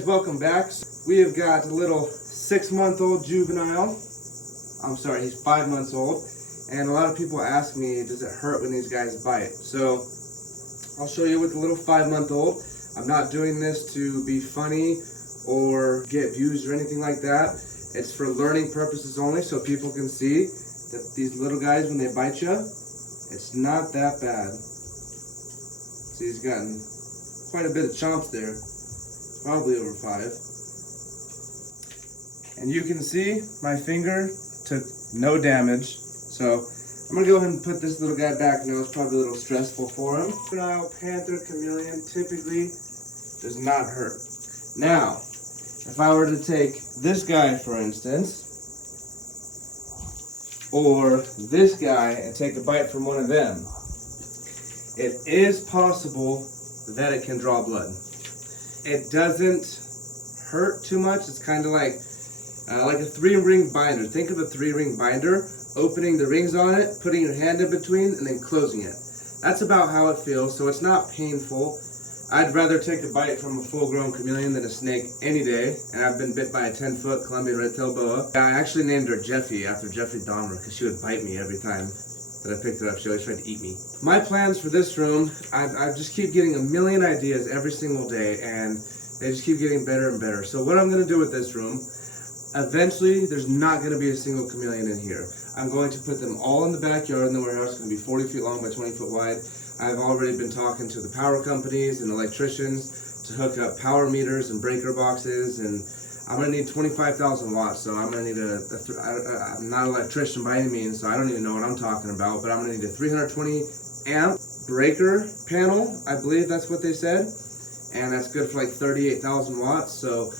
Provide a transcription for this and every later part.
guys, welcome back. We have got a little 6-month-old juvenile. I'm sorry, he's 5 months old. And a lot of people ask me, does it hurt when these guys bite? So I'll show you with the little 5-month-old. I'm not doing this to be funny or get views or anything like that. It's for learning purposes only, so people can see that these little guys, when they bite you, it's not that bad. See, he's gotten quite a bit of chomps there, probably over 5. And you can see my finger took no damage. So I'm gonna go ahead and put this little guy back. Now it's probably a little stressful for him. Juvenile panther chameleon typically does not hurt. Now, if I were to take this guy, for instance, or this guy and take a bite from one of them, it is possible that it can draw blood. It doesn't hurt too much. It's kind of like a 3-ring binder. Think of a 3-ring binder, opening the rings on it, putting your hand in between, and then closing it. That's about how it feels, so it's not painful. I'd rather take a bite from a full-grown chameleon than a snake any day, and I've been bit by a 10-foot Colombian red-tailed boa. I actually named her Jeffy after Jeffrey Dahmer because she would bite me every time that I picked her up. She always tried to eat me. My plans for this room, I just keep getting a million ideas every single day, and they just keep getting better and better. So what I'm going to do with this room, eventually there's not going to be a single chameleon in here. I'm going to put them all in the backyard in the warehouse. It's going to be 40 feet long by 20 foot wide. I've already been talking to the power companies and electricians to hook up power meters and breaker boxes, and I'm going to need 25,000 watts, so I'm going to need I'm not an electrician by any means, so I don't even know what I'm talking about, but I'm going to need a 320 amp breaker panel, I believe that's what they said, and that's good for like 38,000 watts, so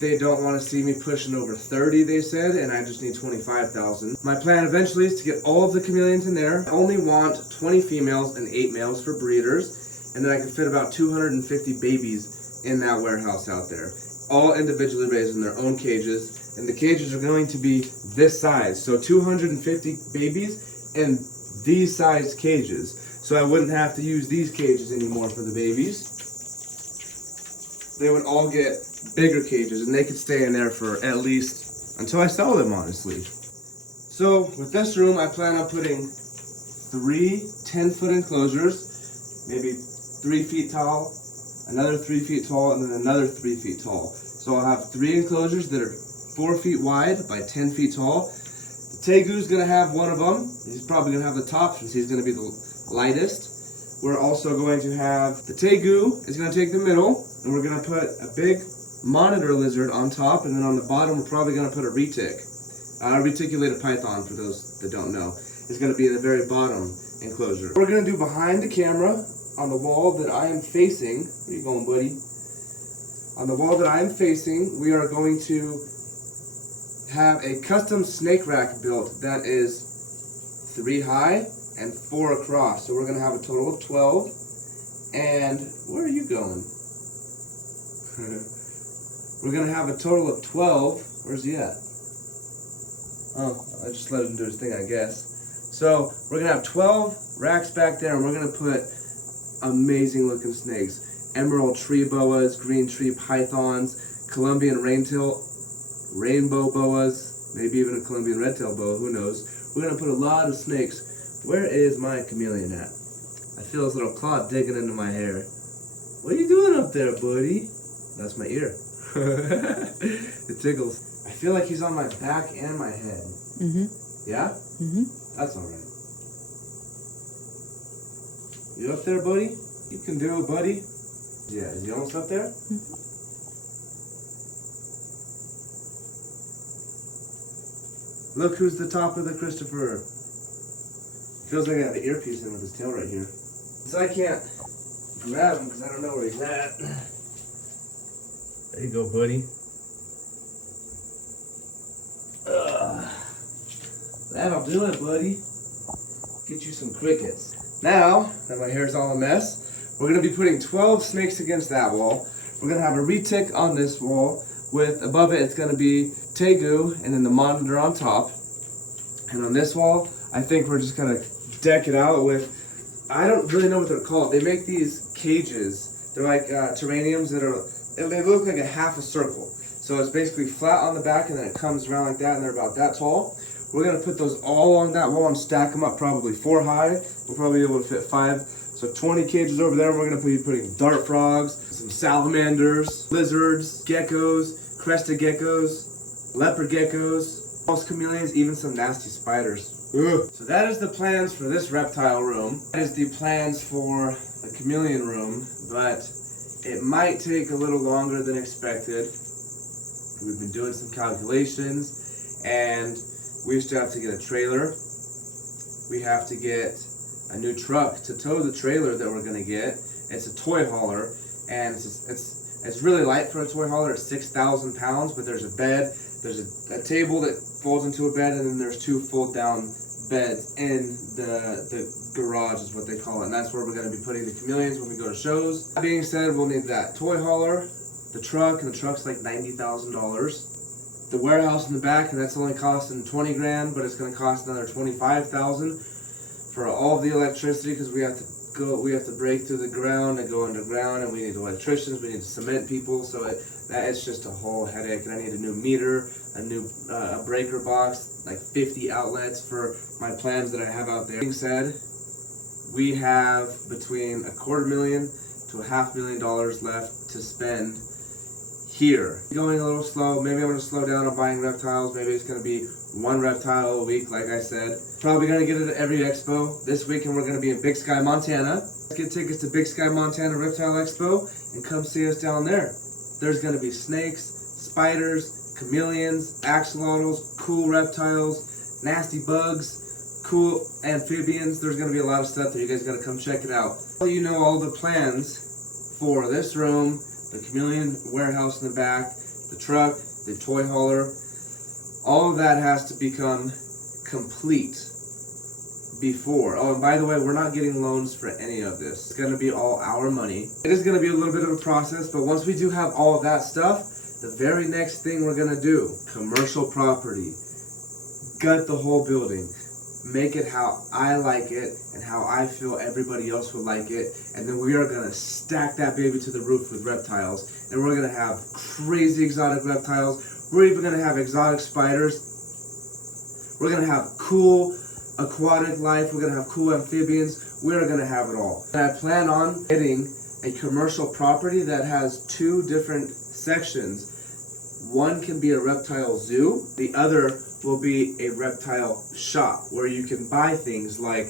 they don't want to see me pushing over 30, they said, and I just need 25,000. My plan eventually is to get all of the chameleons in there. I only want 20 females and 8 males for breeders, and then I can fit about 250 babies in that warehouse out there, all individually raised in their own cages, and the cages are going to be this size, so 250 babies in these sized cages. So I wouldn't have to use these cages anymore for the babies. They would all get bigger cages, and they could stay in there for at least until I sell them, honestly. So with this room, I plan on putting 3 10-foot enclosures, maybe 3 feet tall, another 3 feet tall, and then another 3 feet tall. So I'll have 3 enclosures that are 4 feet wide by 10 feet tall. The Tegu's gonna have one of them. He's probably gonna have the top since he's gonna be the lightest. We're also going to have the Tegu is gonna take the middle, and we're gonna put a big monitor lizard on top, and then on the bottom we're probably going to put a reticulated python, for those that don't know. Is going to be in the very bottom enclosure. We're going to do behind the camera on the wall that I am facing. Where you going, buddy? On the wall that I am facing, we are going to have a custom snake rack built that is 3 high and 4 across. So we're going to have a total of 12. And where are you going? We're going to have a total of 12. Where's he at? Oh, I just let him do his thing, I guess. So, we're going to have 12 racks back there, and we're going to put amazing looking snakes. Emerald tree boas, green tree pythons, Colombian rainbow boas, maybe even a Colombian red-tailed boa, who knows. We're going to put a lot of snakes. Where is my chameleon at? I feel his little claw digging into my hair. What are you doing up there, buddy? That's my ear. It tickles. I feel like he's on my back and my head. Mm-hmm. Yeah? Mm-hmm. That's alright. You up there, buddy? You can do it, buddy. Yeah, is he almost up there? Mm-hmm. Look who's the top of the Christopher. Feels like I have an earpiece in with his tail right here. So I can't grab him because I don't know where he's at. There you go, buddy. That'll do it, buddy. Get you some crickets. Now that my hair's all a mess, we're going to be putting 12 snakes against that wall. We're going to have a retic on this wall with, above it, it's going to be Tegu and then the monitor on top. And on this wall, I think we're just going to deck it out with, I don't really know what they're called. They make these cages. They're like terrariums that are they look like a half a circle. So it's basically flat on the back and then it comes around like that and they're about that tall. We're going to put those all along that wall and stack them up probably 4 high. We'll probably be able to fit 5. So 20 cages over there. We're going to be putting dart frogs, some salamanders, lizards, geckos, crested geckos, leopard geckos, false chameleons, even some nasty spiders. Ugh. So that is the plans for this reptile room. That is the plans for the chameleon room, but it might take a little longer than expected. We've been doing some calculations and we still have to get a trailer. We have to get a new truck to tow the trailer that we're gonna get. It's a toy hauler, and it's really light for a toy hauler. It's 6,000 pounds, but there's a bed, there's a table that folds into a bed, and then there's 2 fold-down beds in the garage is what they call it, and that's where we're gonna be putting the chameleons when we go to shows. That being said, we'll need that toy hauler, the truck, and the truck's like $90,000. The warehouse in the back, and that's only costing 20 grand, but it's going to cost another 25,000 for all of the electricity, because we have to break through the ground and go underground, and we need electricians, we need cement people, so it's just a whole headache. And I need a new meter, a new a breaker box, like 50 outlets for my plans that I have out there. Being said, we have between $250,000 to $500,000 left to spend here. Going a little slow. Maybe I'm going to slow down on buying reptiles. Maybe it's going to be 1 reptile a week, like I said. Probably going to get it at every expo. This weekend we're going to be in Big Sky, Montana. Let's get tickets to Big Sky, Montana Reptile Expo and come see us down there. There's going to be snakes, spiders, chameleons, axolotls, cool reptiles, nasty bugs, cool amphibians. There's going to be a lot of stuff that you guys got to come check it out. You know all the plans for this room, the chameleon warehouse in the back, the truck, the toy hauler, all of that has to become complete before. Oh, and by the way, we're not getting loans for any of this. It's going to be all our money. It is going to be a little bit of a process, but once we do have all of that stuff, the very next thing we're going to do, commercial property, gut the whole building, make it how I like it and how I feel everybody else would like it, and then we are going to stack that baby to the roof with reptiles, and we're going to have crazy exotic reptiles. We're even going to have exotic spiders. We're going to have cool aquatic life. We're going to have cool amphibians. We're going to have it all. And I plan on getting a commercial property that has 2 different sections. One can be a reptile zoo. The other will be a reptile shop where you can buy things like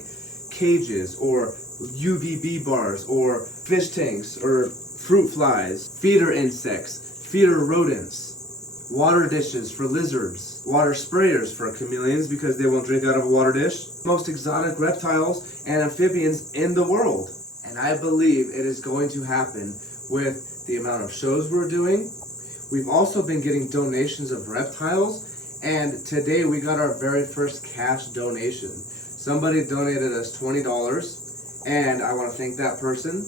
cages or UVB bars or fish tanks or fruit flies, feeder insects, feeder rodents, water dishes for lizards, water sprayers for chameleons because they won't drink out of a water dish. Most exotic reptiles and amphibians in the world. And I believe it is going to happen with the amount of shows we're doing. We've also been getting donations of reptiles, and today we got our very first cash donation. Somebody donated us $20, and I want to thank that person.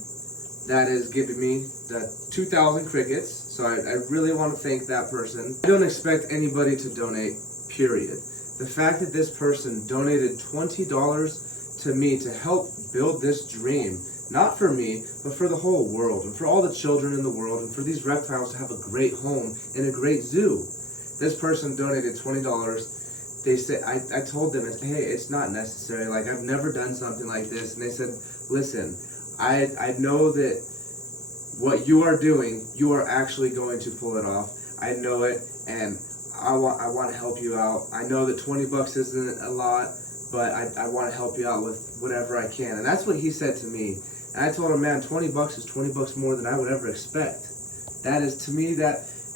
That is giving me the 2,000 crickets, so I really want to thank that person. I don't expect anybody to donate, period. The fact that this person donated $20 to me to help build this dream, not for me, but for the whole world, and for all the children in the world, and for these reptiles to have a great home in a great zoo. This person donated $20. They said, I told them, hey, it's not necessary. Like, I've never done something like this. And they said, listen, I know that what you are doing, you are actually going to pull it off. I know it, and I want to help you out. I know that $20 isn't a lot, but I want to help you out with whatever I can. And that's what he said to me. And I told him, man, $20 is $20 more than I would ever expect. That is, to me,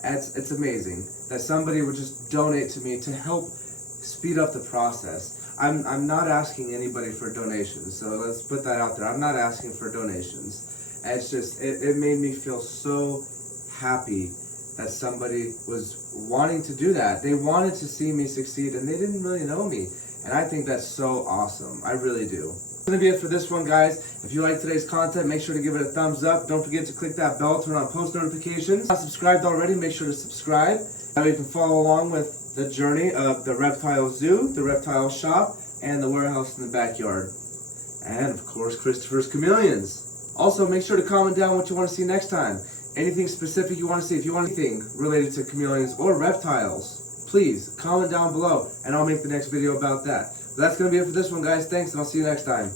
it's amazing that somebody would just donate to me to help speed up the process. I'm not asking anybody for donations, so let's put that out there. I'm not asking for donations. It's just, it made me feel so happy that somebody was wanting to do that. They wanted to see me succeed, and they didn't really know me. And I think that's so awesome. I really do. That's going to be it for this one, guys. If you like today's content, make sure to give it a thumbs up. Don't forget to click that bell, turn on post notifications. If you're not subscribed already, make sure to subscribe. That way you can follow along with the journey of the reptile zoo, the reptile shop, and the warehouse in the backyard. And, of course, Kristophers Khameleons. Also, make sure to comment down what you want to see next time. anything specific you want to see, if you want anything related to chameleons or reptiles, please comment down below and I'll make the next video about that. But that's going to be it for this one, guys. Thanks, and I'll see you next time.